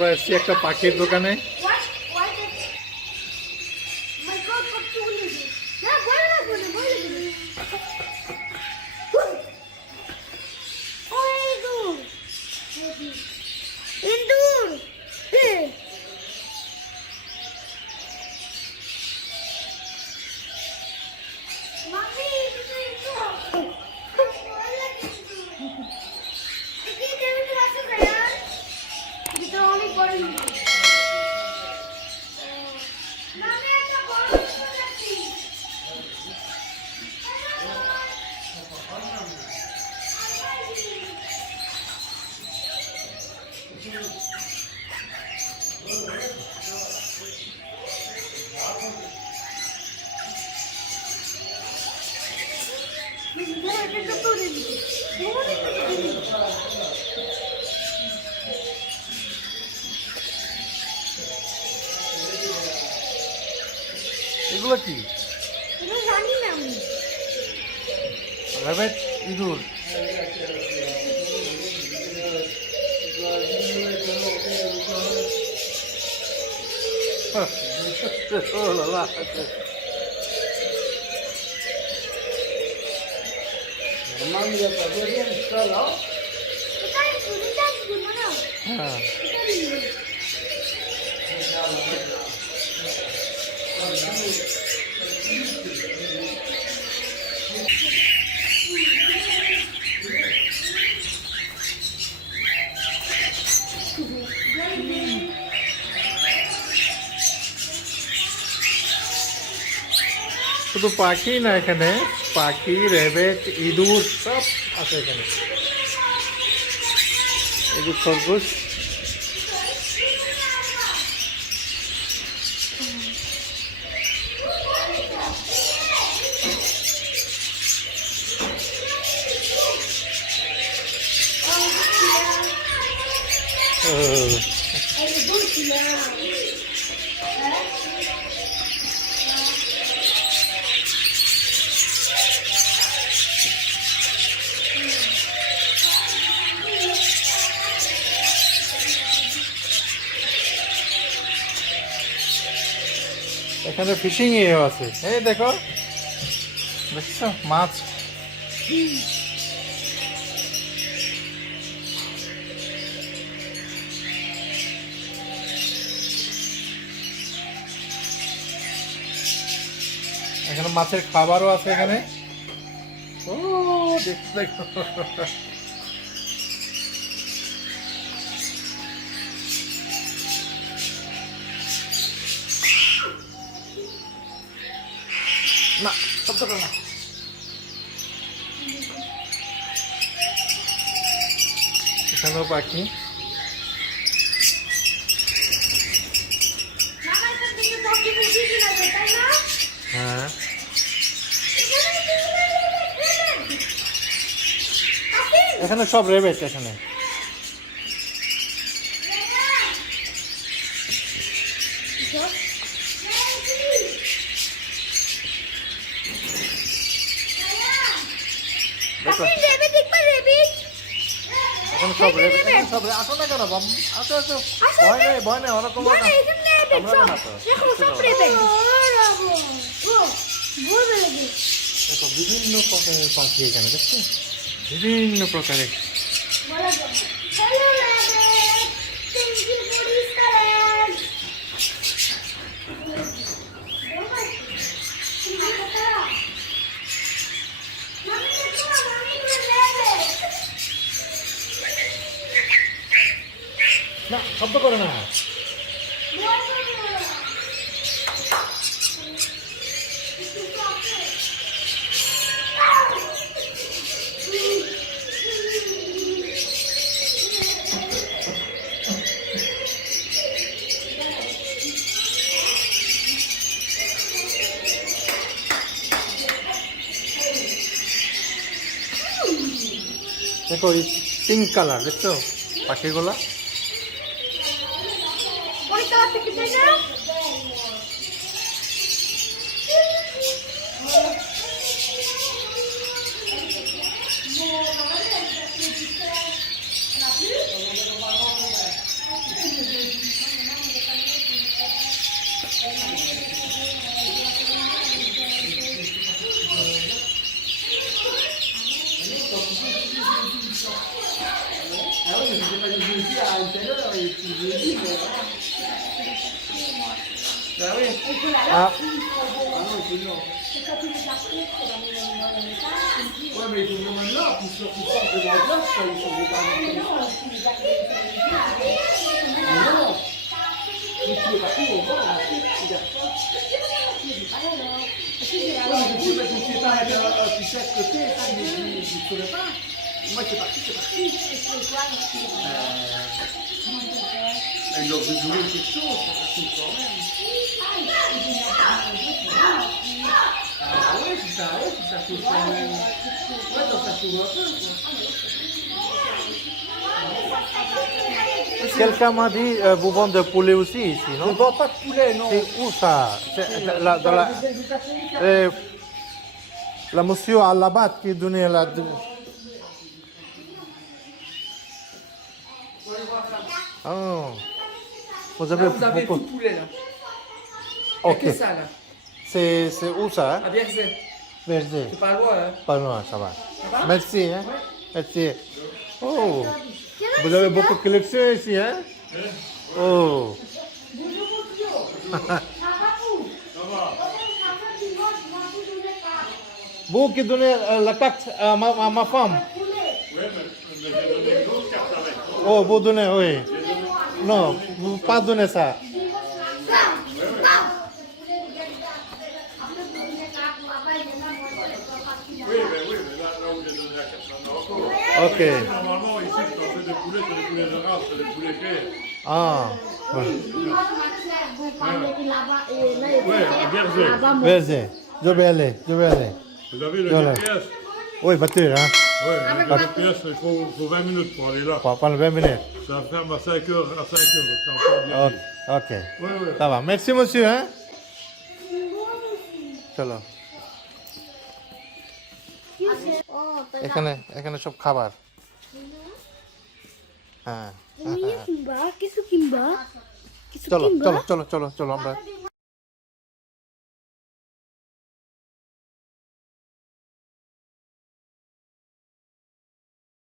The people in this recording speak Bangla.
আমরা এসেছি একটা পাখির দোকানে। এগুলো কি? জানি না আমি। রেবেট ইঁদুর। হ্যাঁ শুধু পাখি না, এখানে পাখি, রেবেট, ইঁদুর সব আছে এখানে। এই যে খরগোশ, এখানে ফিশিং এও আছে। এই দেখো, দেখছো মাছ। এখানে মাছের খাবারও আছে এখানে। ও দেখো না, শব্দ করো না। এখানেও পাখি। হ্যাঁ এখানে সব রেবেট। এখানে এখন সব রেবেট। সব আসো না কেন বাবু, আসো আসো, ভয় নেই ভয় নেই, ওরকম না তো। দেখো বিভিন্ন প্রকারের পাখি এখানে, দেখছো বিভিন্ন প্রকারের। না শব্দ করে না। দেখো এই পিঙ্ক কালার, দেখছো পাখিগুলা। Ah, Ouais, mais ils sont vraiment là, puis sur qui sortent de la glace, quoi, ils sont pas non, mais tu es partout au bord, regarde ça. Ouais, mais je ne sais pas avec un t-shirt côté, ça, je ne connais pas. Moi, c'est parti, c'est parti. Ils doivent jouer quelque chose, ça passe quand même. Ah ouais, si ça coûte quand même. Ouais, donc ça s'ouvre un peu, quoi. quelqu'un m'a dit, vous vendez de poulet aussi ici, Je ne non? vends pas de poulet, non. C'est où ça? La monsieur à la batte qui donnait la... Oh. Vous avez, Là, vous avez beaucoup- tout poulet, là. Il y a Ok. que ça, là. C'est où ça? Hein? À Bierzet. Verde. C'est pas loin, hein. Pas loin, ça va. Ça va? Merci. Hein? Merci. Oh. Vous avez beaucoup de collections ici, hein? Oh. Vous qui donnez la carte à ma femme? Oh, vous donnez, oui. Non, vous ne pas donner ça. Ok. Normalement, ici, quand on fait des poulets, c'est des poulets de race, c'est des poulets créés. Ah. Ouais, à Bierzet. Vas-y. Je vais aller. Vous avez le Voilà. GPS. Oui, voiture, hein? Oui, le GPS, il faut 20 minutes pour aller là. Pendant 20 minutes. Ça ferme à 5 heures, quand on vient. Ok. Oui, oui. Ça va. Merci, monsieur, hein? চলো এখানে সব খাবার হ্যাঁ কিম্বা কিছু কিম্বা চলো চলো চলো চলো চলো আমরা